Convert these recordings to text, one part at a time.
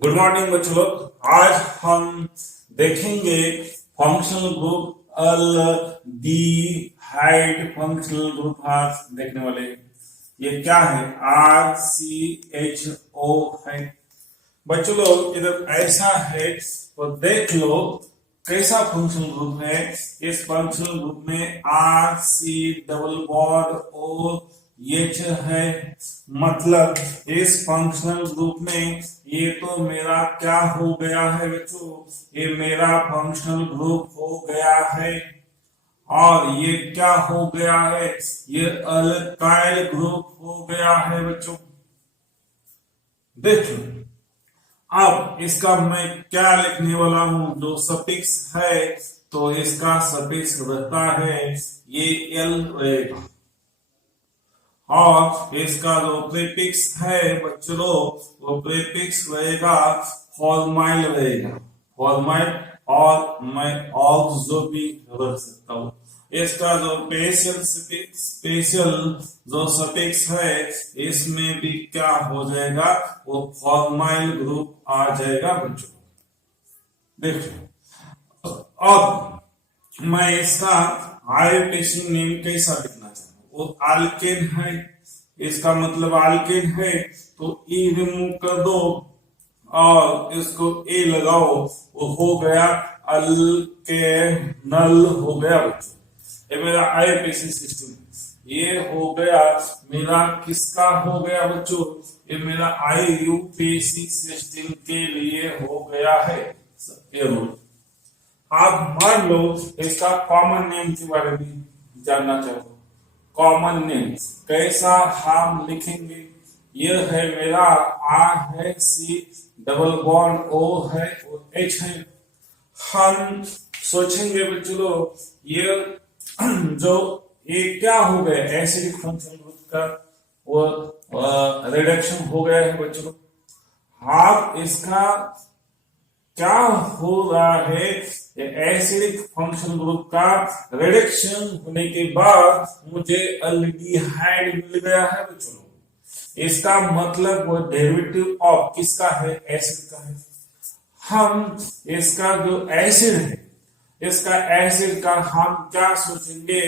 Good morning बच्चों। आज हम देखेंगे functional group aldehyde functional group आज देखने वाले हैं। ये क्या है? RCHO है। बच्चों लोग इधर ऐसा है तो देख लो कैसा फंक्शनल ग्रुप है। इस फंक्शनल ग्रुप में RC double bond O H है। मतलब इस फंक्शनल ग्रुप में ये तो मेरा क्या हो गया है बच्चों? ये मेरा फंक्शनल ग्रुप हो गया है। और ये क्या हो गया है? ये अल्काइल ग्रुप हो गया है बच्चों। देखो अब इसका मैं क्या लिखने वाला हूं। जो सफिक्स है तो इसका सफिक्स रहता है ये एल रहेगा, और इसका जो प्रीफिक्स है बच्चों वो प्रीफिक्स रहेगा फॉर्माइल रहेगा। फॉर्माइल और मैं ऑक्स जो भी रख सकता हूं। इसका जो स्पेशल जो सफिक्स है इसमें भी क्या हो जाएगा? वो फॉर्माइल ग्रुप आ जाएगा बच्चों। देखो अब मैं इसका आयोटेशन नेम कैसा लिखना चाहता हूँ। वो आल्केन है, इसका मतलब आल्केन है तो ई रिमूव कर दो और इसको ए लगाओ, वो हो गया अल्केनल हो गया बच्चों। ये मेरा आयोटेशन सिस्टम है। ये हो गया मेरा किसका हो गया बच्चों? ये मेरा आईयूपीएसी सिस्टम के लिए हो गया है ये रूल। आप मान लो इसका कॉमन नेम के बारे में जानना चाहो। कॉमन नेम कैसा हम लिखेंगे? ये है मेरा आर है, सी डबल बॉन्ड ओ है और एच है। हम सोचेंगे बच्चों ये जो ये क्या हो गया एसिडिक फंक्शनल ग्रुप का वो रिडक्शन हो गया है बच्चों। आप इसका क्या हो रहा है? एसिडिक फंक्शनल ग्रुप का रिडक्शन होने के बाद मुझे अल्डिहाइड मिल गया है बच्चों। इसका मतलब वो डेरिवेटिव ऑफ किसका है? एसिड का है। हम इसका जो एसिड है इसका एसिड का हम क्या सोचेंगे?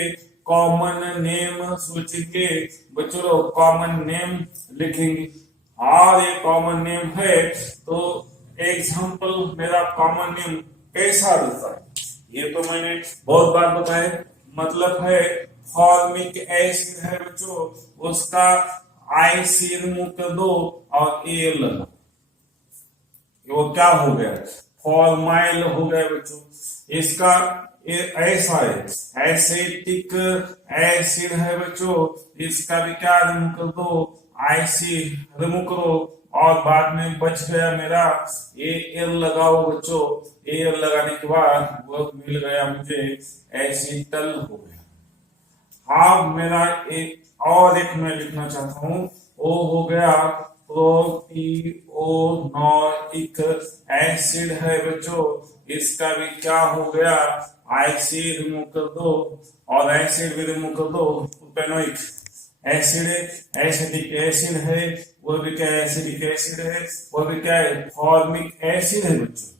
कॉमन नेम सोचेंगे बच्चों। कॉमन नेम लिखेंगे और ये कॉमन नेम है तो एग्जाम्पल मेरा कॉमन नेम कैसा रहता है ये तो मैंने बहुत बार बताया। मतलब है फॉर्मिक एसिड है बच्चों, उसका आई सी रिमूव कर दो और ए लगा, वो क्या हो गया? फॉर्माइल हो गया बच्चों। इसका ऐसा है एसिटिक एसिड है बच्चों, इसका भी क्या रिमूव कर दो? आईसी रिमूव करो और बाद में बच गया मेरा एल लगाओ बच्चों। एल लगाने के बाद वो मिल गया मुझे एसिटल हो गया। अब मेरा एक और एक मैं लिखना चाहता हूं, वो हो गया प्रोपियोनोइक एसिड है बच्चों। इसका भी क्या हो गया? आईसी रिमूव कर दो और एसिड भी रिमूव कर दो। प्रोपेनोइक एसिड एसिडिक एसिड है, वो भी क्या एसिडिक एसिड है, वो भी क्या है? फॉर्मिक एसिड है बच्चों।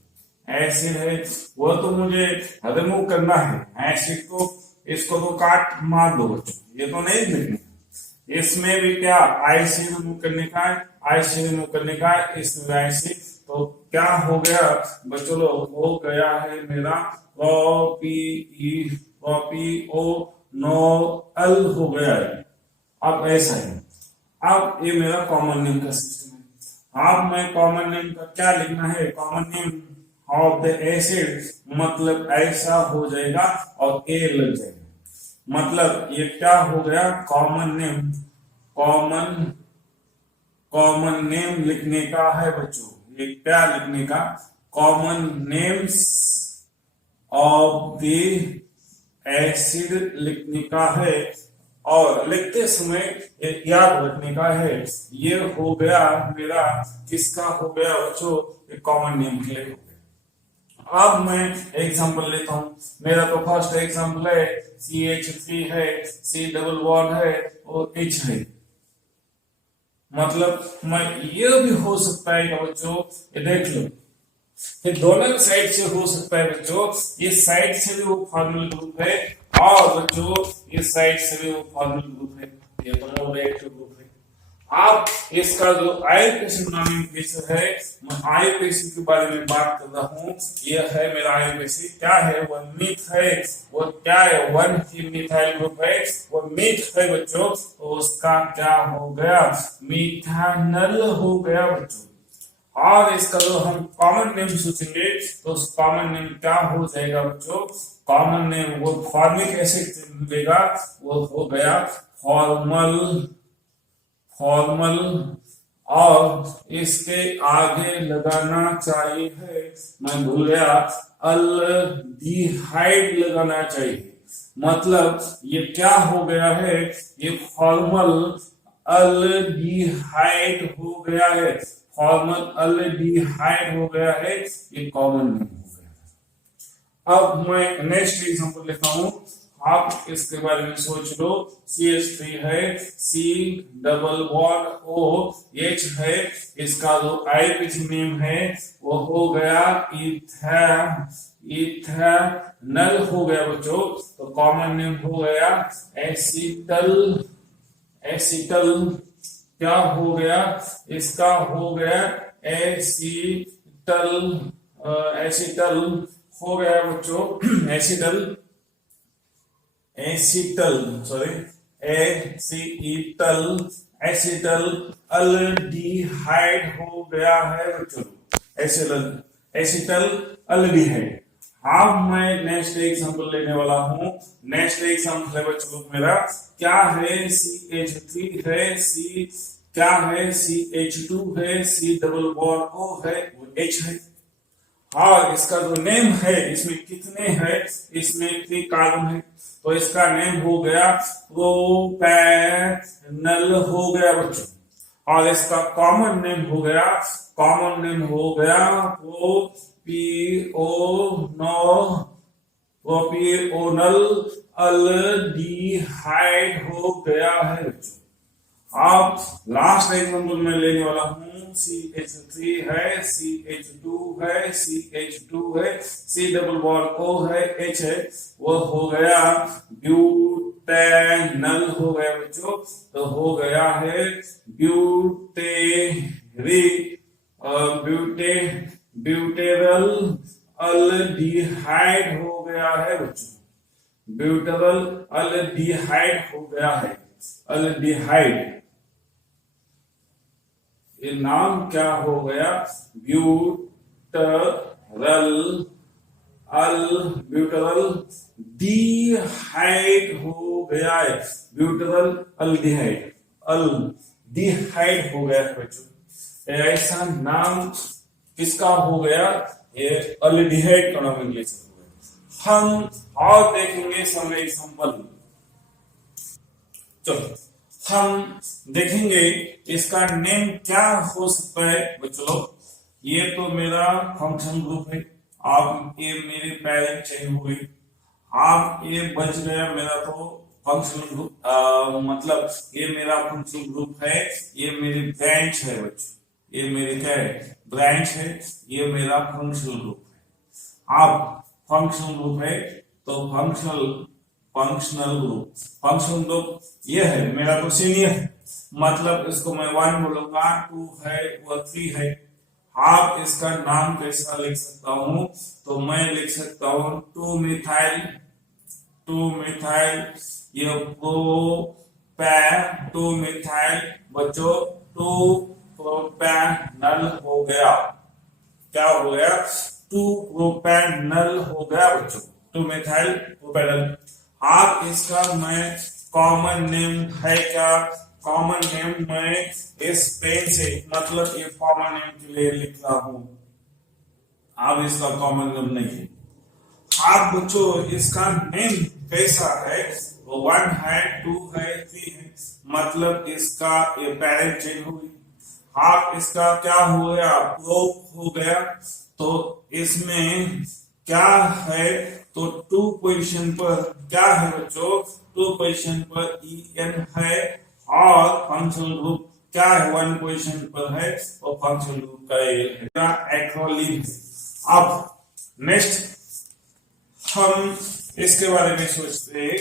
एसिड है वो तो मुझे रिमूव करना है एसिड को, इसको तो काट मार दो बच्चों, ये तो नहीं लिखना। इसमें भी क्या आईसी रिमूव करने का है, आईसी रिमूव करने का है, इसमें आईसी तो क्या हो गया बच्चों? हो गया है मेरा प्रोपियोनोल हो गया है। अब ऐसा है, अब ये मेरा कॉमन नेम का सिस्टम है। अब मैं कॉमन नेम का क्या लिखना है? Common name of the acid मतलब ऐसा हो जाएगा और ए लग जाएगा। मतलब ये क्या हो गया? कॉमन नेम कॉमन नेम लिखने का है बच्चों। ये क्या लिखने का? Common names of the acid लिखने का है और लिखते समय याद रखने का है। ये हो गया मेरा किसका हो गया बच्चों? कॉमन नेम के लिए हो गया। अब मैं एग्जांपल लेता हूं। मेरा तो फर्स्ट एग्जांपल है CH3 है, C डबल बॉन्ड है और H है। मतलब मैं ये भी हो सकता है कि बच्चों ये देख लो, फिर दोनों साइड से हो सकता है बच्चों, ये साइड से भी वो फॉर्मल ग्रुप है और बच्चों ये साइड से भी वो फॉर्मल ग्रुप है, ये दोनों रिएक्टिव ग्रुप है। आप इसका जो आयोपेसिव नॉमेनक्लेचर है, मैं आयोपेसिव के बारे में बात कर रहा हूँ। यह है मेरा आयोपेसिव, क्या है वो मीथ है, वो क्या है 1 मिथाइल ग्रुप है, वो मीथ है बच्चों, तो उसका क्या हो गया, मिथानल हो गया बच्चों। और इसका जो हम कॉमन नेम सोचेंगे तो उस कॉमन नेम क्या हो जाएगा बच्चों, कॉमन नेम वो फॉर्मिक एसिड मिलेगा, वो हो गया फॉर्मल, फॉर्मल। और इसके आगे लगाना चाहिए है, मैं भूल गया, अल्डिहाइड लगाना चाहिए। मतलब ये क्या हो गया है, ये फॉर्मल अल्डिहाइड हो गया है, फॉर्मल अल्डिहाइड हो गया है, ये कॉमन नेम हो गया। अब मैं नेक्स्ट एग्जांपल लेता हूं, आप इसके बारे में सोच लो। CH3 है, C double bond O H है, इसका जो आईपीसी नेम है वो हो गया इथेनल हो गया बच्चों, तो कॉमन नेम हो गया एसिटल, एसिटल क्या हो गया, इसका हो गया एसिटल, एसिटल हो गया बच्चों, acetal, acetal sorry acetal, acetal aldehyde हो गया है बच्चों, एसिटल, एसिटल अल्डिहाइड। अब मैं नेक्स्ट एग्जांपल लेने वाला हूं। नेक्स्ट एग्जांपल है बच्चों मेरा, क्या है CH3 है, C क्या है CH2 है, C डबल बॉन्ड O है, वो H है। और इसका जो नेम है, इसमें कितने हैं, इसमें 3 कार्बन है, तो इसका नेम हो गया प्रोपैनल हो गया बच्चों। और इसका कॉमन नेम हो गया, कॉमन नेम हो गया प्रोपियोनल अल्डिहाइड हो गया है बच्चों। अब लास्ट एग्जांपल में लेने वाला हूं, CH3 है, CH2 है, CH2 है, C डबल बॉन्ड O है, H है, वो हो गया ब्यूटेनल हो गया बच्चों, तो हो गया है ब्यूटेरल अल्डिहाइड हो गया है बच्चों, ब्यूटेरल अल्डिहाइड हो गया है, अल्डिहाइड। ये नाम क्या हो गया, ब्यूटरल ब्यूटरल डिहाइड हो गया है, ब्यूटरल अल्डिहाइड, अल्डिहाइड हो गया है बच्चों। ऐसा नाम किसका हो गया, ये अल्डिहाइड का नॉमेनक्लेचर हो गया। हम और देखेंगे सम एग्जांपल, चलो हम देखेंगे इसका नेम क्या हो सकता है बच्चों। ये तो मेरा फंक्शन ग्रुप है, अब ये मेरे पेरेंट चेंज हो गई, अब ये बच गया मेरा तो फंक्शनल ग्रुप, मतलब ये मेरा फंक्शनल ग्रुप है, ये मेरी ब्रांच है बच्चों, ये मेरी क्या है, ब्रांच है, ये मेरा फंक्शनल ग्रुप है। अब फंक्शनल ग्रुप है तो फंक्शनल ग्रुप, फंक्शनल ग्रुप ये है मेरा तो सीनियर है, मतलब इसको मैं 1 बोलूंगा, 2 है, वो 3 है। आप इसका नाम कैसा लिख सकता हूं, तो मैं लिख सकता हूं 2 मिथाइल, 2 मिथाइल, ये प्रोपैन 2 मिथाइल बच्चों, 2 प्रोपैनल हो गया, क्या हो गया, 2 प्रोपैनल हो गया बच्चों, 2 मिथाइल प्रोपैनल। आप इसका मैं कॉमन नेम है क्या, कॉमन नेम मैं इस पेन से, मतलब ये कॉमन नेम के लिए लिख रहा हूं, अब इसका कॉमन नेम नहीं है। आप बच्चों इसका नेम कैसा है, वो 1 है, 2 है, 3 है, मतलब इसका ये पेरेंट चेंज हो गई। आप इसका क्या हो गया, प्रोप हो गया, तो इसमें क्या है, तो 2 पोजीशन पर क्या है बच्चों, 2 पोजीशन पर EN है, और फंक्शनल ग्रुप क्या है, वन पोजीशन पर है और फंक्शनल ग्रुप का एक्रोलीन है। अब नेक्स्ट हम इसके बारे में सोचते हैं।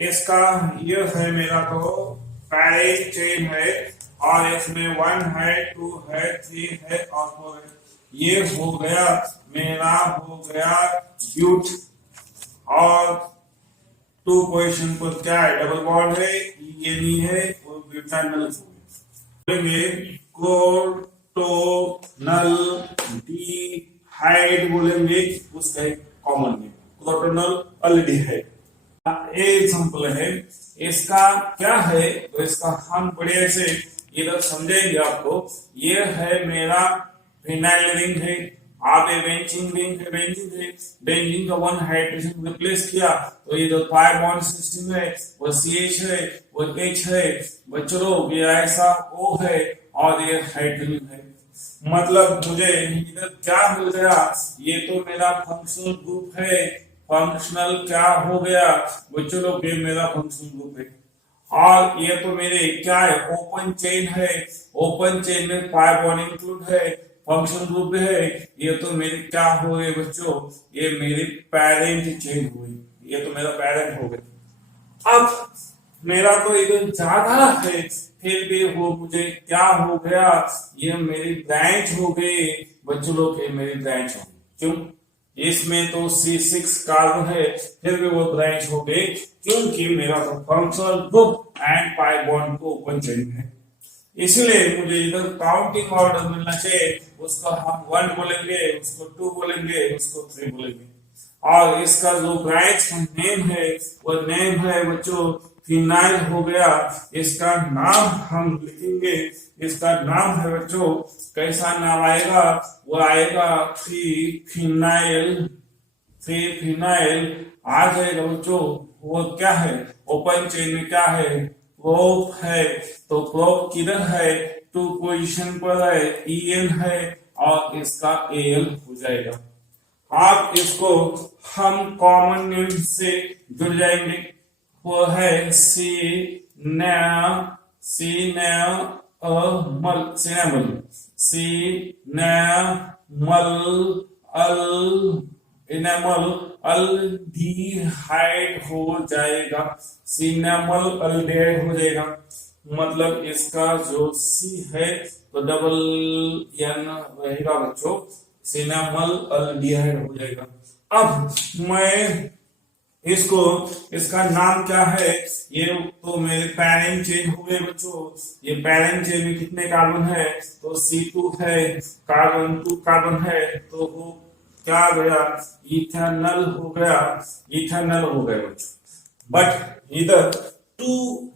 इसका ये है मेरा तो पैरेंट चेन है और इसमें 1 है, 2 है, 3 है और 4 है। ये हो गया मेरा हो गया ब्यूट और 2 पोजीशन पर क्या है, डबल बॉन्ड है, ये नहीं है और ब्यूटानल बोलेंगे क्रोटोनल डिहाइड बोलेंगे, उसका एक कॉमन नेम क्रोटोनल अल्डिहाइड। एग्जांपल है इसका क्या है, तो इसका हम बढ़िया से इधर समझेंगे आपको। ये है मेरा फिनाइल रिंग है, आप ये बेंजीन रिंग है, बेंजीन का 1 हाइड्रोजन रिप्लेस किया तो इधर 5 बॉन्ड सिस्टम है, वो CH है, वो H है, बच्चों ये ऐसा O है और ये हाइड्रोजन है। मतलब मुझे इधर क्या मिल गया, ये तो मेरा फंक्शनल ग्रुप है। फंक्शनल क्या हो गया बच्चों लोग, ये मेरा फंक्शनल ग्रुप है और ये तो मेरे क्या है, ओपन चेन है। ओपन चेन में 5 बॉन्ड इंक्लूड है, फंक्शनल ग्रुप है। ये तो मेरे क्या हो गए बच्चों, ये मेरी पेरेंट चेन हुई, ये तो मेरा पेरेंट हो गया। अब मेरा तो इधर ज्यादा है, फिर भी वो मुझे क्या हो गया, ये मेरी ब्रांच हो गई बच्चों लोग, ये मेरी ब्रांच हो गई। क्यों, इसमें तो C6 कार्बन है, फिर भी वो ब्रांच हो गई क्योंकि मेरा तो functional group and pi bond को ओपन चेन है। इसलिए मुझे इधर काउंटिंग ऑर्डर मिलना चाहिए, उसको हम 1 बोलेंगे, उसको 2 बोलेंगे, उसको 3 बोलेंगे। और इसका जो ब्रांच का नेम है वो नेम है बच्चों फिनाइल हो गया। इसका नाम हम लिखेंगे, इसका नाम है बच्चों, कैसा नाम आएगा, वो आएगा फिनाइल। फिनाइल आ जाएगा बच्चों। वो क्या है, ओपन चेन में क्या है, प्रोप है, तो प्रोप किधर है, 2 पोजीशन पर है, EN है और इसका AL हो जाएगा। आप इसको हम कॉमन नेम से जुड़ जाएंगे, वो है सिनेमल, अल्डिहाइड हो जाएगा, सिनेमल अल्डिहाइड हो जाएगा। मतलब इसका जो C है तो डबल N रहेगा बच्चों, सिनेमल अल्डिहाइड हो जाएगा। अब मैं इसको, इसका नाम क्या है, ये तो मेरे पैरेंट चेन हो गए बच्चों। ये पैरेंट चेन में कितने कार्बन है, तो C2 है, कार्बन 2 कार्बन है, तो वो क्या गया, इथेनॉल हो गया, इथेनॉल हो गया बच्चों। बट इधर 2,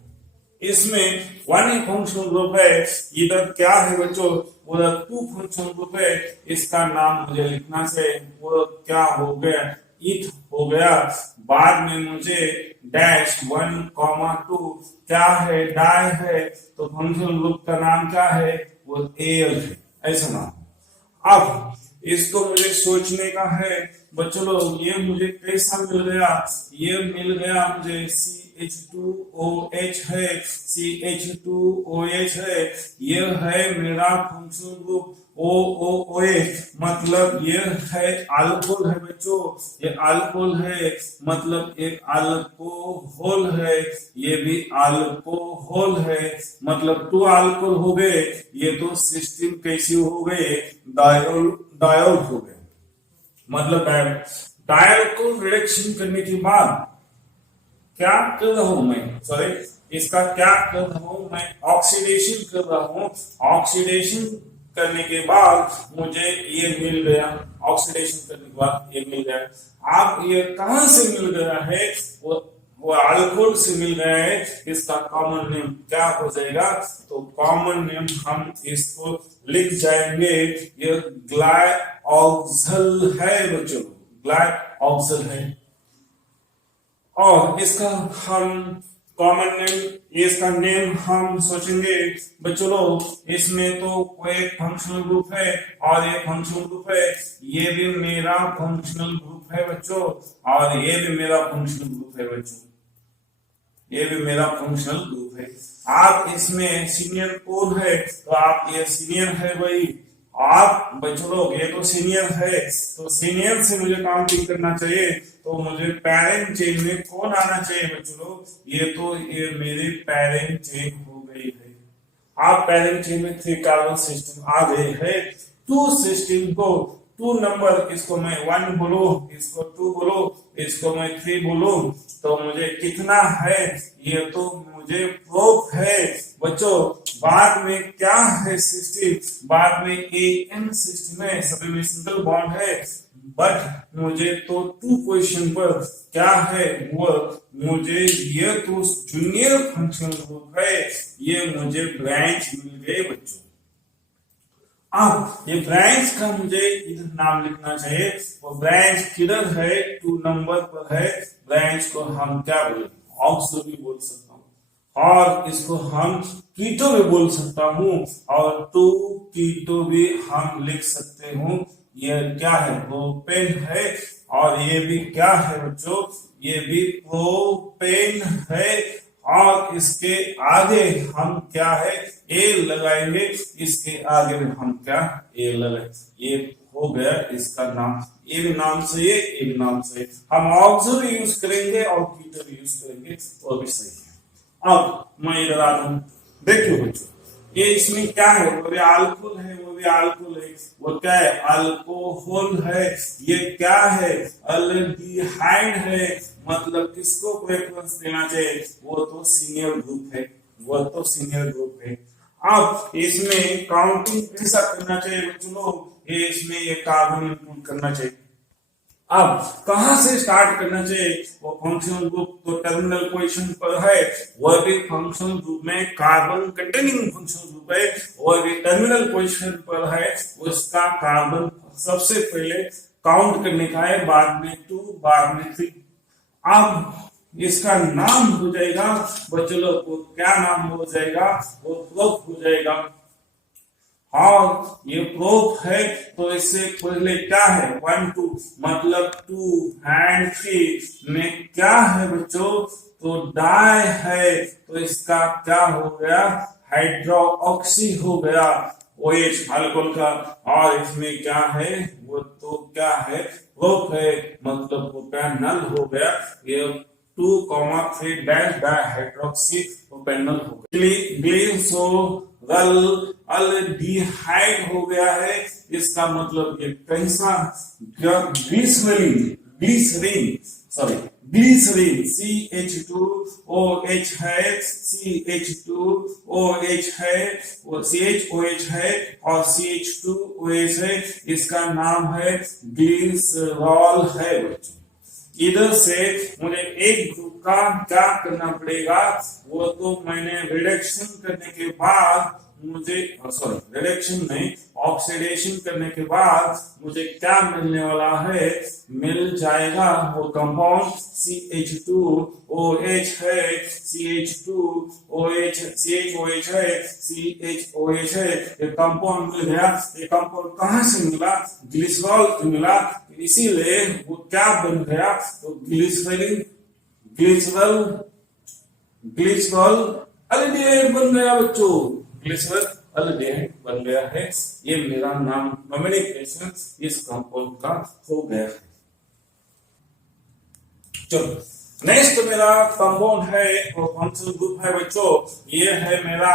इसमें 1 फंक्शनल ग्रुप है, इधर क्या है बच्चों, उधर 2 फंक्शनल ग्रुप है। इसका नाम मुझे लिखना से वो क्या हो गया, इथ हो गया। बाद में मुझे डैश 1,2 क्या है, डाई है, तो फंक्शनल ग्रुप का नाम क्या है, वो AL है, ऐसा नाम। अब इसको मुझे सोचने का है बच्चों लोग, ये मुझे कैसा मिल गया, ये मिल गया मुझे CH2OH है, CH2OH है, ये है मेरा फंक्शनल ग्रुप OOOH। मतलब ये है अल्कोहल है बच्चों, ये अल्कोहल है, मतलब एक अल्कोहल है, ये भी अल्कोहल है, मतलब 2 अल्कोहल हो गए। ये तो सिस्टम कैसी हो गए, डायोल हो गए। मतलब डायोल को रिडक्शन करने के बाद क्या कर रहा हूं मैं, सॉरी, इसका क्या कर रहा हूं मैं, ऑक्सीडेशन कर रहा हूं। ऑक्सीडेशन करने के बाद मुझे ये मिल गया, ऑक्सीडेशन करने के बाद ये मिल गया। अब ये कहां से मिल गया है, वो अल्कोहल से मिल गया है। इसका कॉमन नेम क्या हो जाएगा, तो कॉमन नेम हम इसको लिख जाएंगे, ये ग्लाइऑक्सल है बच्चों, ग्लाइऑक्सल है। और इसका हम कॉमन नेम, इसका नेम हम सोचेंगे बच्चों लोग, इसमें तो एक फंक्शनल ग्रुप है और ये फंक्शनल ग्रुप है, ये भी मेरा फंक्शनल ग्रुप है बच्चों और ये भी मेरा फंक्शनल ग्रुप है बच्चों। ये भी मेरा फंक्शनल ग्रुप है। आप इसमें सीनियर कौन है, तो आप ये सीनियर है भाई, आप बच्चों लोग ये तो सीनियर है, तो सीनियर से मुझे काउंटिंग करना चाहिए, तो मुझे पेरेंट चेन में कौन आना चाहिए बच्चों लोग, ये मेरे पेरेंट चेन हो गई है। आप पेरेंट चेन में 3 कार्बन सिस्टम आ गए हैं। 2 सिस्टम को 2 नंबर, इसको मैं 1 बोलो, इसको 2 बोलो, इसको मैं 3 बोलो, तो मुझे कितना है, ये तो मुझे प्रूफ है बच्चों। बाद में क्या है सिस्टम, बाद में एन सिस्टम है, सभी में सिंगल बॉन्ड है, बट मुझे तो 2 क्वेश्चन पर क्या है, वो मुझे ये तो जूनियर फंक्शनल ग्रुप है, ये मुझे ब्रांच मिल गए बच्चों। अब ये ब्रांच का मुझे इधर नाम लिखना चाहिए, वो ब्रांच किधर है, 2 नंबर पर है। ब्रांच को हम क्या बोलेंगे, ऑक्सिलरी बोल सकता हूँ, और इसको हम कीटो भी बोल सकता हूँ, और 2 कीटो भी हम लिख सकते हूँ। ये क्या है, प्रोपेन है, और ये भी क्या है बच्चों, ये भी प्रोपेन है, और इसके आगे हम क्या है, ए लगाएंगे, इसके आगे में हम क्या ए लगाएंगे, ये हो गया इसका नाम। ए भी नाम से ए भी नाम से, हम ऑक्सिलरी यूज करेंगे और कीटो यूज करेंगे, वो भी सही है। अब मैं इधर आ रहा हूं, देखियो बच्चों, ये इसमें क्या है, वो भी अल्कोहल है, वो भी अल्कोहल है, वो क्या है, अल्कोहल है। ये क्या है, अल्डिहाइड है, मतलब किसको प्रेफरेंस देना चाहिए, वो तो सीनियर ग्रुप है, वो तो सीनियर ग्रुप है। अब इसमें काउंटिंग कैसा करना चाहिए बच्चों लोग, ये इसमें ये कार्बन इंक्लूड करना चाहिए। अब कहां से स्टार्ट करना चाहिए, वो फंक्शनल ग्रुप तो टर्मिनल पोजीशन पर है, वह भी फंक्शनल ग्रुप में कार्बन कंटेनिंग फंक्शनल ग्रुप है, वह भी टर्मिनल पोजीशन पर है, उसका कार्बन सबसे पहले काउंट करने का है, बाद में 2, बाद में 3। अब इसका नाम हो जाएगा बच्चों लोग, को क्या नाम हो जाएगा, वो प्रोप हो जाएगा। और ये प्रोप है, तो इससे पहले क्या है, 1 2, मतलब 2 एंड 3 में क्या है बच्चों, तो डाई है, तो इसका क्या हो गया, हाइड्रोक्सी हो गया, OH अल्कोहल का, और इसमें क्या है, वो तो क्या है, प्रोप है, मतलब वो पैनल हो गया, ये 2,3 डैश डाई हाइड्रोक्सी प्रोपेनल हो गया। ग्लिसरॉल अल्डिहाइड हो गया है, इसका मतलब ये कैसा, ग्लिसरीन CH2OH है, CH2OH है, वो CHOH है, और CH2OH है, इसका नाम है ग्लिसरॉल है बच्चों। इधर से मुझे एक ग्रुप का क्या करना पड़ेगा, वो तो मैंने रिडक्शन करने के बाद मुझे, रिडक्शन नहीं, ऑक्सीडेशन करने के बाद मुझे क्या मिलने वाला है, मिल जाएगा वो कंपाउंड CH2OH है, CHOH है, CHOH है, ये कंपाउंड मिल गया। ये कंपाउंड कहां से मिला, ग्लिसरॉल से मिला, इसीलिए वो क्या बन गया, तो ग्लिसरॉल अल्डिहाइड बन गया बच्चों, ग्लिसरॉल अल्डिहाइड बन गया है। ये मेरा नाम नॉमिनेशन इस कंपाउंड का हो गया है। चलो नेक्स्ट मेरा कंपाउंड है और फंक्शनल ग्रुप है बच्चों, ये है मेरा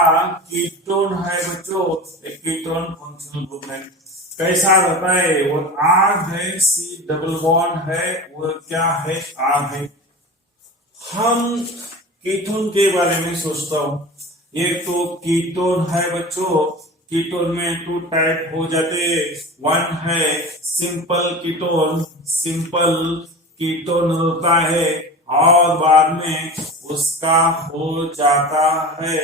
कीटोन है बच्चों, एक कीटोन फंक्शनल ग्रुप है। कैसा रहता है, वो R है, C डबल बॉन्ड है, वो क्या है, R है। हम कीटोन के बारे में सोचता हूं, एक तो कीटोन है बच्चों, कीटोन में 2 टाइप हो जाते, 1 है सिंपल कीटोन होता है, और बाद में उसका हो जाता है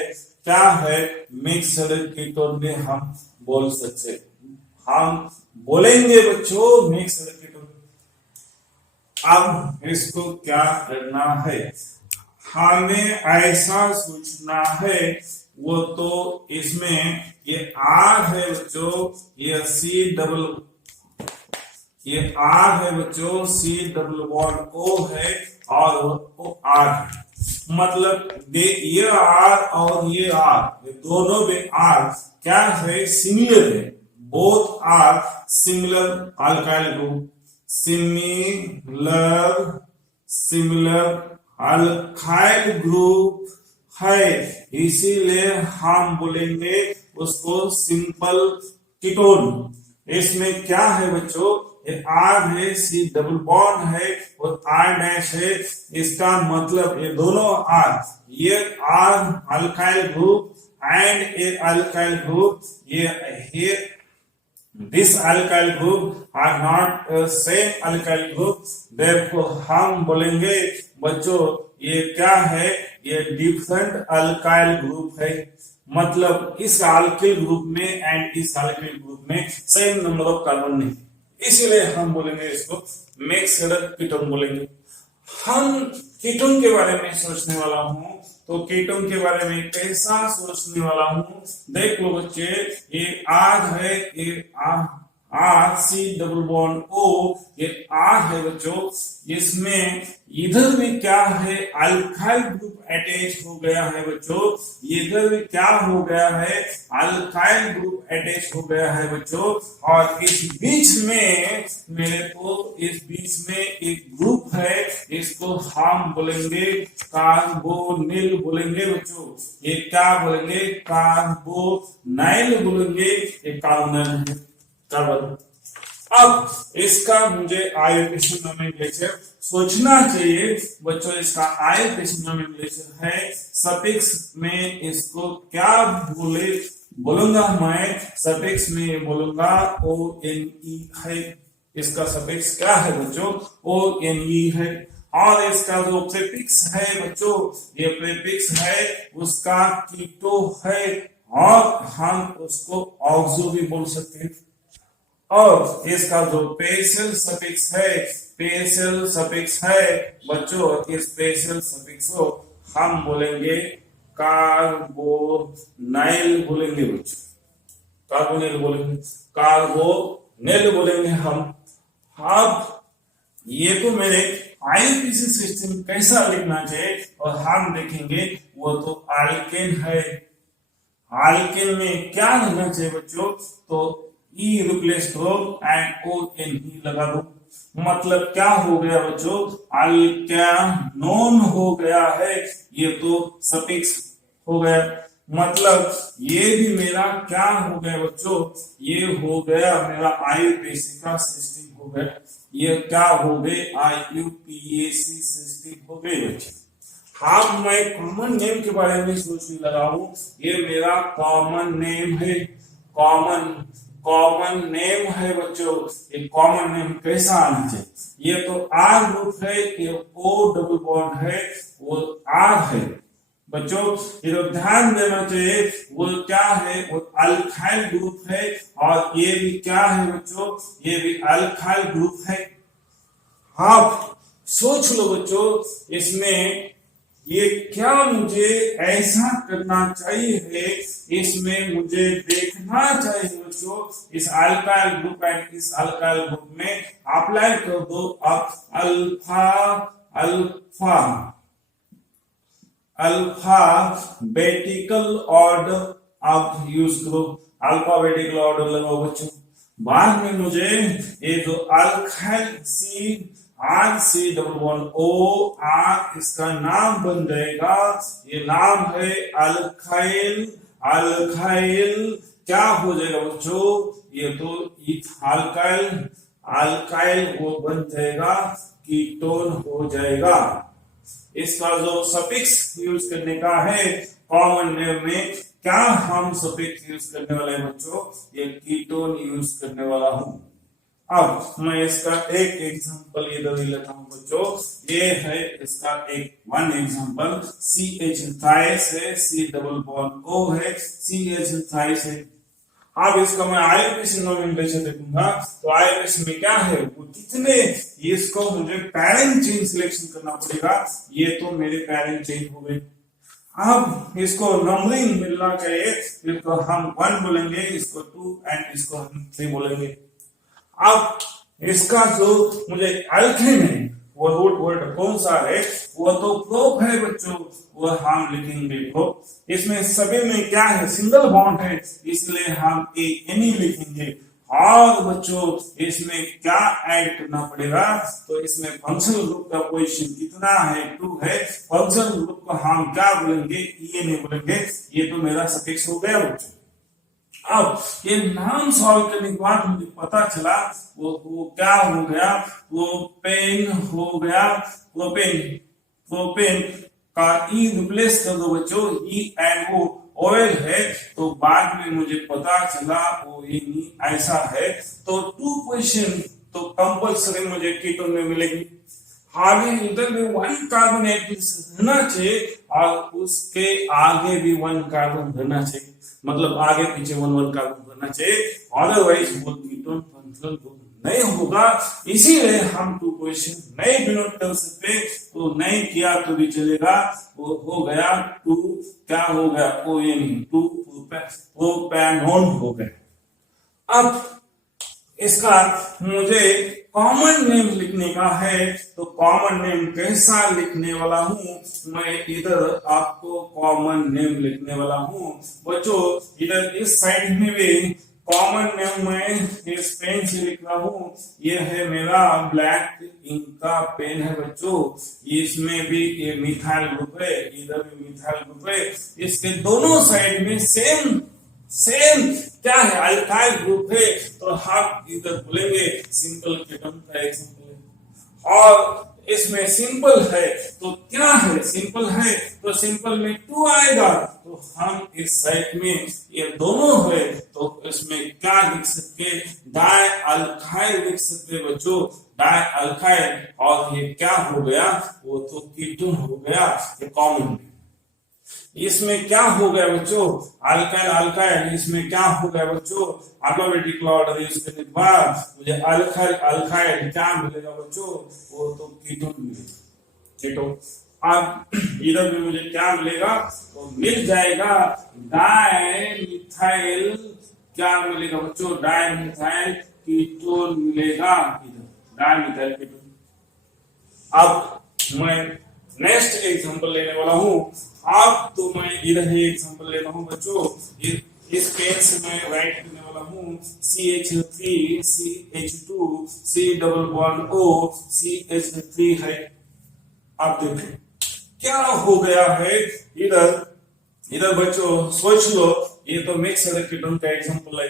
क्या है, मिक्स्ड कीटोन में हम बोल सकते, हम बोलेंगे बच्चों मिक्स्ड कीटोन। अब इसको क्या करना है, हमें ऐसा सोचना है, वो तो इसमें ये R है बच्चों, ये R है बच्चों, C डबल बॉन्ड O है, और वो R है। मतलब ये आर और ये आर, ये दोनों में आर क्या है, सिमिलर है, both are similar alkyl group, similar alkyl group है, इसीलिए हम बोलेंगे उसको सिंपल कीटोन। इसमें क्या है बच्चों, ये आर है, सी डबल बॉन्ड है और आर डैश है, इसका मतलब ये दोनों आर, ये R alkyl group and a alkyl group, ये this alkyl group are not same alkyl group, therefore हम बोलेंगे बच्चों ये क्या है, ये डिफरेंट अल्काइल ग्रुप है, मतलब इस अल्किल ग्रुप में एंड इस अल्किल ग्रुप में सेम नंबर ऑफ कार्बन नहीं, इसीलिए हम बोलेंगे इसको मिक्स्ड कीटोन बोलेंगे। हम कीटोन के बारे में सोचने वाला हूं, तो कीटोन के बारे में कैसा सोचने वाला हूं, देख लो बच्चे, ये आर है, ये R C double bond O, ये आर है बच्चों, इसमें इधर भी क्या है, अल्काइल ग्रुप अटैच हो गया है बच्चों, इधर भी क्या हो गया है, अल्काइल ग्रुप अटैच हो गया है बच्चों, और इस बीच में मेरे को इस बीच में एक ग्रुप है, इसको हम बोलेंगे कार्बोनिल बोलेंगे बच्चों, ये क्या बोलेंगे, कार्बोनाइल बोलेंगे, ये कार्बोनाइल है कार्बन। अब इसका मुझे आयोडेशन नोमेनक्लेचर सोचना चाहिए बच्चों, इसका आयोडेशन नोमेनक्लेचर है, सफिक्स में इसको क्या बोलूंगा मैं, सफिक्स में बोलूंगा ONE है, इसका सफिक्स क्या है बच्चों, ONE है, और इसका जो प्रीफिक्स है बच्चों, ये प्रीफिक्स है उसका कीटो है, और हम उसको ऑक्सो भी बोल सकते हैं, और इसका जो स्पेशल सफिक्स है बच्चों, इस स्पेशल सफिक्स को हम बोलेंगे कार्बोनाइल बोलेंगे बच्चों, कार्बोनेल बोलेंगे हम। अब ये तो मेरे आईपीसी सिस्टम कैसा लिखना चाहिए, और हम देखेंगे वो तो अल्केन है, अल्केन में क्या लिखना चाहिए बच्चों, तो ई रिप्लेस करो एंड ONE लगा दो, मतलब क्या हो गया बच्चों, अल्केनोन हो गया है, ये तो सफिक्स हो गया, मतलब ये भी मेरा क्या हो गया बच्चों, ये हो गया मेरा आईयूपीएसी का सिस्टम हो गया, ये क्या हो गए, आईयूपीएसी सिस्टम हो गए बच्चे। अब मैं कॉमन नेम के बारे में सोचने लगा हूं, ये मेरा कॉमन नेम है, कॉमन नेम है बच्चों, ये कॉमन नेम कैसा आना चाहिए, ये तो आर ग्रुप है, ये O डबल बॉन्ड है, वो आर है बच्चों, ये तो ध्यान देना चाहिए, वो क्या है, वो अल्काइल ग्रुप है, और ये भी क्या है बच्चों, ये भी अल्काइल ग्रुप है। आप सोच लो बच्चों, इसमें ये क्या मुझे ऐसा करना चाहिए, इसमें मुझे देखना चाहिए बच्चों, इस अल्काइल ग्रुप एंड इस अल्काइल ग्रुप में अप्लाई कर दो अब अल्फाबेटिकल ऑर्डर आप यूज करो, अल्फाबेटिकल ऑर्डर लगाओ बच्चों। बाद में मुझे ये जो alkyl C double bond O R, इसका नाम बन जाएगा, ये नाम है अल्काइल क्या हो जाएगा बच्चों, ये तो अल्काइल वो बन जाएगा, कीटोन हो जाएगा। इसका जो सफिक्स यूज करने का है कॉमन नेम में, क्या हम सफिक्स यूज करने वाले हैं बच्चों, ये कीटोन यूज करने वाला हूं। अब मैं इसका एक एग्जांपल इधर लेता हूं बच्चों, ये है इसका वन एग्जांपल, CH थाइस है, C डबल बॉन्ड O है, CH थाइस है। अब इसका मैं आईयूपीएसी नोमेनक्लेचर देखूंगा, तो आईयूपीएसी में क्या है, वो कितने, इसको मुझे पैरेंट चेन सिलेक्शन करना पड़ेगा, ये तो मेरे पैरेंट चेन हो गए। अब इसको नंबरिंग मिलना चाहिए, इसको हम 1 बोलेंगे, इसको 2 एंड इसको हम 3 बोलेंगे। अब इसका जो मुझे अल्केन है वो रूट वर्ड कौन सा है, वो तो प्रोप है बच्चों, वो हम लिखेंगे प्रोप। इसमें सभी में क्या है, सिंगल बॉन्ड है, इसलिए हम एनी लिखेंगे। और बच्चों इसमें क्या ऐड करना पड़ेगा, तो इसमें फंक्शनल ग्रुप का पोजीशन कितना है, 2 है। फंक्शनल ग्रुप को हम क्या बोलेंगे, ये नहीं बोलेंगे, ये तो मेरा सफिक्स हो गया बच्चों। अब ये नाम सॉल्व करने के बाद मुझे पता चला वो क्या हो गया, वो पेन हो गया, प्रोपेन का ई रिप्लेस कर दो बच्चों, ई एंड ओ ऑयल है, तो बाद में मुझे पता चला वो ये ऐसा है, तो 2 पोजीशन तो कंपल्सरी मुझे कीटोन में मिलेगी। आगे इधर भी 1 कार्बन एटम्स रहना चाहिए और उसके आगे भी 1 कार्बन रहना चाहिए, मतलब आगे पीछे 1 कार्बन रहना चाहिए, अदरवाइज वो कीटोन फंक्शनल ग्रुप नहीं होगा। इसीलिए हम 2 पोजीशन नहीं डिनोट कर सकते, तो नहीं किया तो भी चलेगा। वो हो गया 2, क्या हो गया, ओ ये नहीं 2 प्रोपैनोन हो गया। अब इसका मुझे कॉमन नेम लिखने का है, तो कॉमन नेम कैसा लिखने वाला हूं मैं, इधर आपको कॉमन नेम लिखने वाला हूं बच्चों। इधर इस साइड में भी कॉमन नेम मैं इस पेन से लिख रहा हूं, ये है मेरा ब्लैक इंक का पेन है बच्चों। इसमें भी ये मिथाइल ग्रुप है, इधर भी मिथाइल ग्रुप है, इसके दोनों साइड में सेम क्या है, अल्काइल ग्रुप है, तो हम इधर बोलेंगे सिंपल कीटोन का एग्जांपल है। और इसमें सिंपल है तो क्या है, सिंपल है तो सिंपल में 2 आएगा, तो हम इस साइड में ये दोनों है, तो इसमें क्या लिख सकते, डाई अल्काइल लिख सकते बच्चों, डाई अल्काइल। और ये क्या हो गया, वो तो कीटोन हो गया, ये कॉमन। इसमें क्या हो गया बच्चों, अल्काइल अल्काइल, इसमें क्या हो गया बच्चों, अल्फाबेटिक ऑर्डर यूज करने के बाद मुझे अल्काइल अल्काइल क्या मिलेगा बच्चों, वो तो कीटोन मिलेगा, कीटोन। अब इधर भी मुझे क्या मिलेगा, तो मिल जाएगा डाई मिथाइल, क्या मिलेगा बच्चों, डाई मिथाइल कीटोन मिलेगा, इधर डाई मिथाइल कीटोन। अब मैं नेक्स्ट एग्जांपल लेने वाला हूं। आप तो मैं इधर ही एग्जांपल ले रहा हूं बच्चों, इस पेन से मैं राइट करने वाला हूं CH3 CH2 C double bond O CH3 है। आप देखें क्या हो गया है, इधर बच्चों सोच लो, ये तो मिक्स कीटोन का एग्जांपल है।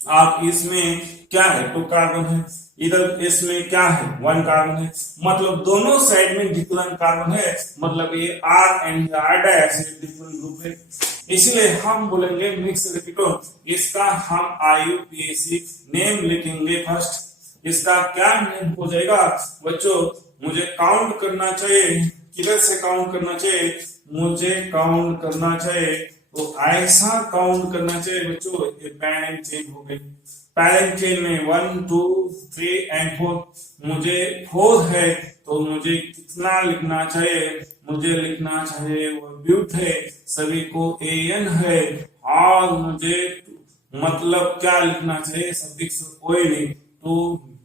आप इसमें क्या है, 2 कार्बन है, इधर इसमें क्या है, 1 कार्बन है, मतलब दोनों साइड में डिफरेंट कार्बन है, मतलब ये R and R dash different group है, इसलिए हम बोलेंगे मिक्स कीटोन। इसका हम IUPAC नेम लिखेंगे फर्स्ट। इसका क्या नेम हो जाएगा बच्चों, मुझे काउंट करना चाहिए, किधर से काउंट करना चाहिए, मुझे काउंट करना चाहिए, तो ऐसा काउंट करना चाहिए बच्चों, ये पैरेंट चेन हो गई, पैरेंट चेन में 1 2 3 एंड 4, मुझे 4 है, तो मुझे कितना लिखना चाहिए, मुझे लिखना चाहिए वो ब्यूट है, सभी को AN है, और मुझे मतलब क्या लिखना चाहिए, सफिक्स कोई नहीं, तो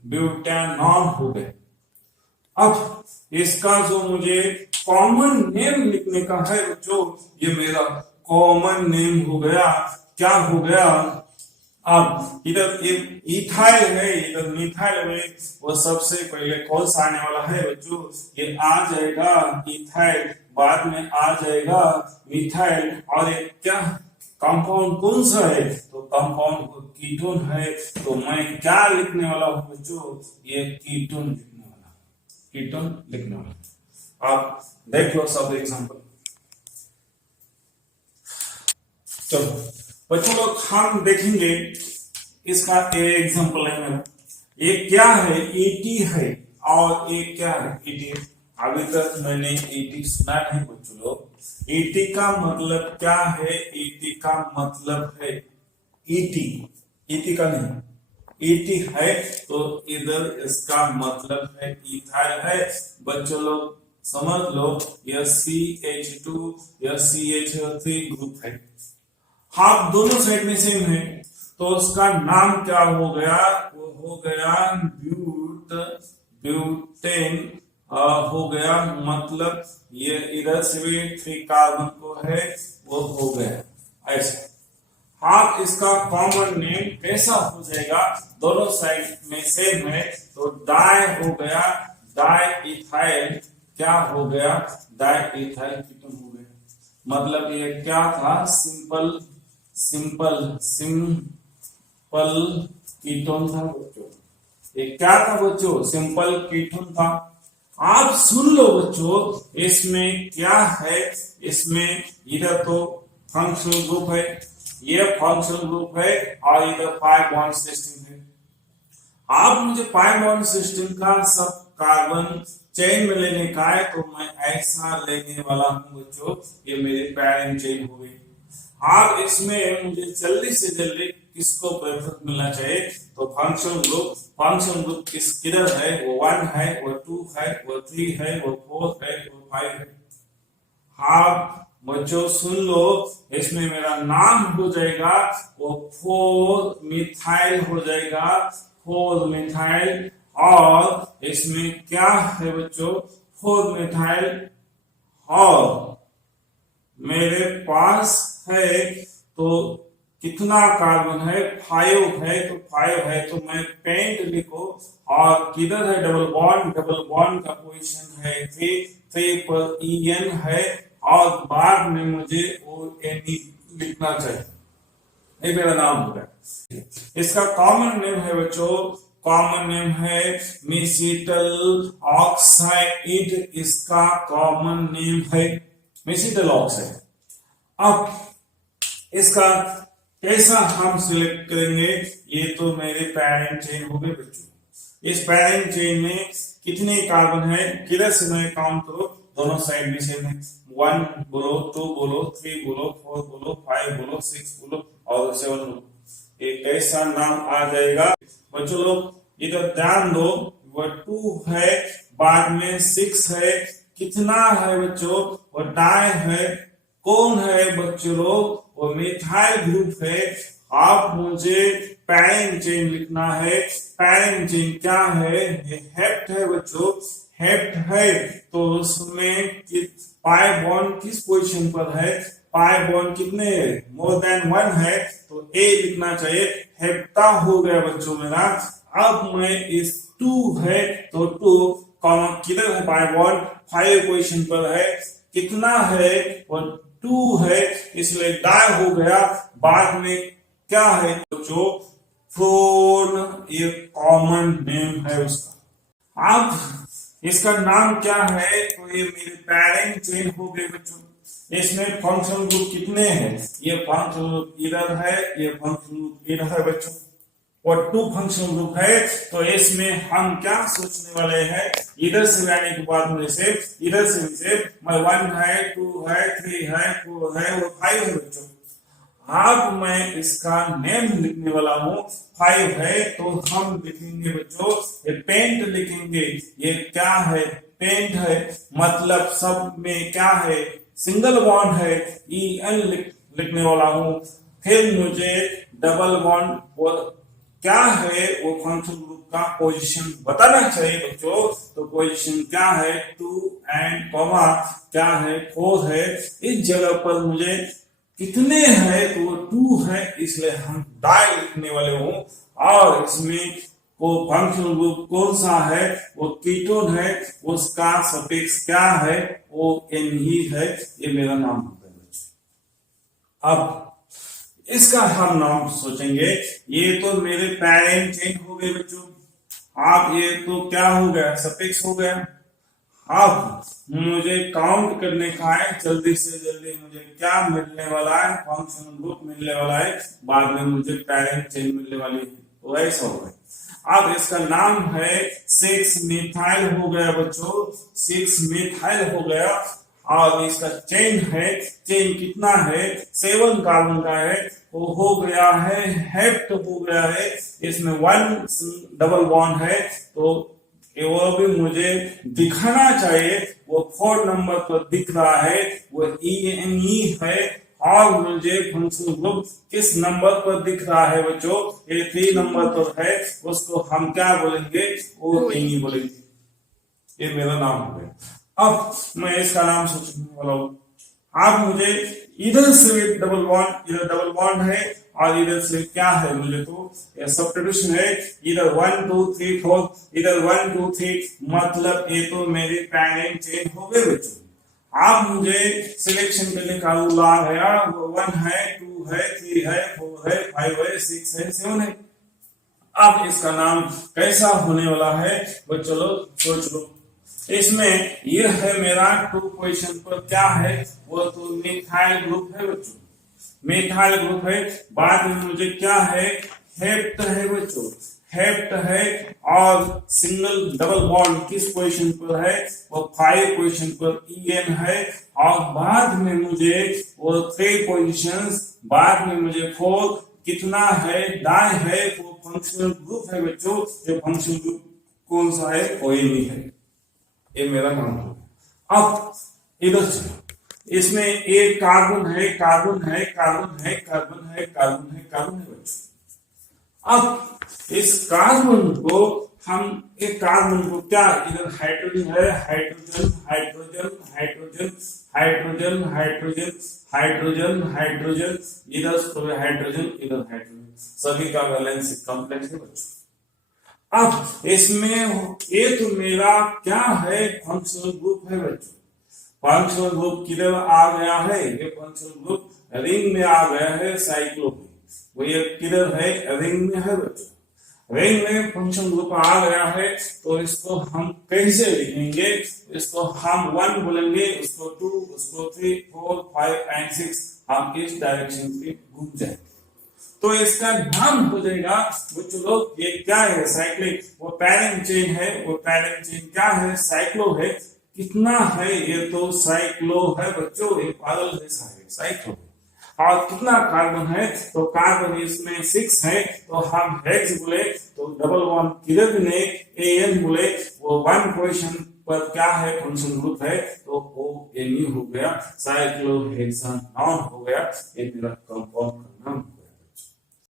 ब्यूटेनॉन हो गए। अब इसका जो मुझे कॉमन नेम लिखने का है बच्चों, ये मेरा कॉमन नेम हो गया, क्या हो गया। अब इधर इथाइल है, इधर मिथाइल है, वो सबसे पहले कौन सा आने वाला है बच्चों, ये आ जाएगा इथाइल, बाद में आ जाएगा मिथाइल, और एक क्या कंपाउंड कौन सा है, तो कंपाउंड कीटोन है, तो मैं क्या लिखने वाला हूं बच्चों, ये कीटोन लिखने वाला, कीटोन लिखने वाला। आप देख लो सब एग्जांपल। चलो बच्चों लोग हम देखेंगे, इसका एग्जांपल है मेरा, ये क्या है, ET है, और ये क्या है, ET। अभी तक मैंने ET सुना नहीं बच्चों लोग। ET का मतलब क्या है, ET का मतलब है ET का नहीं, ET है, तो इधर इसका मतलब है इथाइल है बच्चों लोग, समझ लो, यह CH2 या CH3 ग्रुप है। हाफ दोनों साइड में सेम है, तो उसका नाम क्या हो गया, वो हो गया ब्यूटेन मतलब ये इधर से भी 3 कार्बन को है वो हो गया ऐसे। आप इसका कॉमन नेम कैसा हो जाएगा, दोनों साइड में सेम है तो डाई हो गया, डाई इथाइल क्या हो गया, डाई इथाइल कीटोन हो गया। मतलब ये क्या था, सिंपल कीटोन था बच्चों। ये क्या था बच्चों, सिंपल कीटोन था। आप सुन लो बच्चों, इसमें क्या है, इसमें इधर तो फंक्शनल ग्रुप है, ये फंक्शनल ग्रुप है और इधर पाई बॉन्ड सिस्टम है। आप मुझे पाई बॉन्ड सिस्टम का सब कार्बन चेन में लेने का है तो मैं ऐसा लेने वाला हूं बच्चों, ये मेरी पैरेंट चेन हो गई। आप इसमें मुझे जल्दी से जल्दी किसको प्रेफर मिलना चाहिए, तो फंक्शनल ग्रुप किधर है, वो 1 है, वो 2 है, वो 3 है, वो 4 है, वो 5 है। आप बच्चों सुन लो, इसमें मेरा नाम हो जाएगा वो 4 मिथाइल हो जाएगा, 4 मिथाइल। और इसमें क्या है बच्चों, 4 मिथाइल और मेरे पास है तो कितना कार्बन है, 5 है, तो 5 है तो मैं पेंट लिखो। और किधर है डबल बॉन्ड का पोजीशन है 3 पर En है और बाद में मुझे ONE लिखना चाहिए, ये मेरा नाम हो गया। इसका कॉमन नेम है बच्चों, कॉमन नेम है मेसिटल ऑक्साइड, इसका कॉमन नेम है मेसिटल ऑक्साइड। अब इसका कैसा हम सिलेक्ट करेंगे, ये तो मेरे पैरेंट चेन हो गए बच्चों। इस पैरेंट चेन में कितने कार्बन है, किधर से मैं काउंट करो, दोनों साइड में सेम है, 1 बोलो, 2 बोलो, 3 बोलो, 4 बोलो, 5 बोलो, 6 बोलो और 7 बोलो। एक ऐसा नाम आ जाएगा बच्चों। लोग इधर ध्यान दो, वो 2 है, बाद में 6 है, कितना है बच्चों, वो डाई है, कौन है बच्चों लोग, वो मिथाइल ग्रुप है। आप मुझे पैरेंट चेन लिखना है, पैरेंट चेन क्या है, ये हेप्ट है बच्चों, हेप्ट है तो उसमें पाई बॉन्ड किस पोजीशन पर है, पाई बॉन्ड कितने है, मोर देन 1 है तो ए लिखना चाहिए, हेप्टा हो गया बच्चों मेरा। अब मैं इस 2 है तो 2 किधर है, पाई बॉन्ड 5 पोजीशन पर है, कितना है वो 2 है, इसलिए डाई हो गया। बाद में क्या है जो 4 ये कॉमन नेम है उसका। अब इसका नाम क्या है, तो ये मेरे पैरेंट चेन हो गए बच्चों। इसमें फंक्शनल ग्रुप कितने हैं, ये फंक्शनल ग्रुप इधर है, ये फंक्शनल ग्रुप इधर है बच्चों, और 2 फंक्शनल ग्रुप है। तो इसमें हम क्या सोचने वाले हैं, इधर से आने के बाद में से इधर से मैं 1 है, 2 है, 3 है, 4 है और 5 है बच्चों। अब मैं इसका नेम लिखने वाला हूं, 5 है तो हम लिखेंगे बच्चों, ये पेंट लिखेंगे। ये क्या है, पेंट है, मतलब सब में क्या है, सिंगल बॉन्ड है, En लिखने वाला हूं। फिर मुझे डबल बॉन्ड क्या है, वो फंक्शनल ग्रुप का पोजीशन बताना चाहिए बच्चों। तो पोजीशन क्या है, 2 एंड कॉमा क्या है, 4 है। इस जगह पर मुझे कितने हैं, तो वो 2 है, इसलिए हम डाई लिखने वाले हूं। और इसमें वो फंक्शनल ग्रुप कौन सा है, वो कीटोन है, उसका सफिक्स क्या है, वो N ही है, ये मेरा नाम होता है। अब इसका हम नाम सोचेंगे, ये तो मेरे पैरेंट चेन हो गए बच्चों। आप ये तो क्या हो गया, सफिक्स हो गया। अब मुझे काउंट करने का है, जल्दी से जल्दी मुझे क्या मिलने वाला है, फंक्शनल ग्रुप मिलने वाला है, बाद में मुझे पैरेंट चेन मिलने वाली है, तो ऐसा हो गया। अब इसका नाम है 6 मिथाइल हो गया बच्चों, 6 मिथाइल हो गया। और इसका चेन है, चेन कितना है, 7 कार्बन का है, वो हो गया है, हेप्ट हो गया है। इसमें 1 डबल बॉन्ड है तो वो भी मुझे दिखाना चाहिए, वो 4 नंबर पर दिख रहा है, वो ENE है। और मुझे फंक्शनल ग्रुप किस नंबर पर दिख रहा है बच्चों, ये 3 नंबर पर है, उसको हम क्या बोलेंगे, ONE बोलेंगे। ये मेरा नाम हो गया। अब मैं इसका नाम सोचने वाला हूं। आप मुझे इधर से डबल बॉन्ड, इधर डबल बॉन्ड है और इधर से क्या है, मुझे तो सब्स्टिट्यूशन है, इधर 1 2 3 4, इधर 1 2 3, मतलब ये तो मेरे पैरेंट चेन हो गए बच्चों। आप मुझे सिलेक्शन करने का रूल आ गया, वो 1 है, 2 है, 3 है, 4 है, 5 है, 6 है, 7 है। अब इसका नाम कैसा होने वाला है वो चलो सोच लो। इसमें ये है मेरा 2 पोजीशन पर क्या है, वो तो मिथाइल ग्रुप है बच्चों, मिथाइल ग्रुप है। बाद में मुझे क्या है, हेप्ट है बच्चों, हेप्ट है। और सिंगल डबल बॉन्ड किस पोजीशन पर है, वो 5 पोजीशन पर EN है। और बाद में मुझे वो 3 पोजीशंस, बाद में मुझे 4 कितना है, डाई है, वो फंक्शनल ग्रुप है बच्चों। ये फंक्शनल ग्रुप कौन सा है, कोई नहीं है। ये मेरा नाम हो। अब इधर से इसमें एक कार्बन है, कार्बन है, कार्बन है, कार्बन है, कार्बन है, कार्बन है बच्चों। अब इस कार्बन को हम, एक कार्बन को क्या, इधर हाइड्रोजन है, hydrogen, hydrogen, hydrogen, hydrogen, hydrogen, hydrogen, hydrogen, इधर हाइड्रोजन, इधर हाइड्रोजन, सभी का वैलेंस कॉम्प्लेक्स है बच्चों। अब इसमें ये तो मेरा क्या है, फंक्शनल ग्रुप है बच्चों। फंक्शनल ग्रुप किधर आ गया है, ये फंक्शनल ग्रुप रिंग में आ गया है, साइक्लो में। वो ये किधर है, रिंग में है बच्चों। रिंग में फंक्शनल ग्रुप आ गया है, तो इसको हम कैसे लिखेंगे, इसको हम 1 बोलेंगे, उसको 2, उसको 3, 4, 5 एंड 6, हम इस डायरेक्शन में घूम जाएंगे। तो इसका नाम हो जाएगा बच्चों लोग, ये क्या है, साइक्लिक, वो पैरेंट चेन है, वो पैरेंट चेन क्या है, साइक्लो है। कितना है, ये तो साइक्लो है बच्चों, ये पागल जैसा है, साइक्लो। और कितना कार्बन है, तो कार्बन इसमें 6 है, तो हम हेक्स बोले तो डबल बॉन्ड किधर भी नहीं, AN बोले, वो 1 पोजीशन पर क्या है, फंक्शन ग्रुप है, तो वो NU हो गया, साइक्लोहेक्सानॉन हो गया। ये मेरा कंपाउंड का नाम।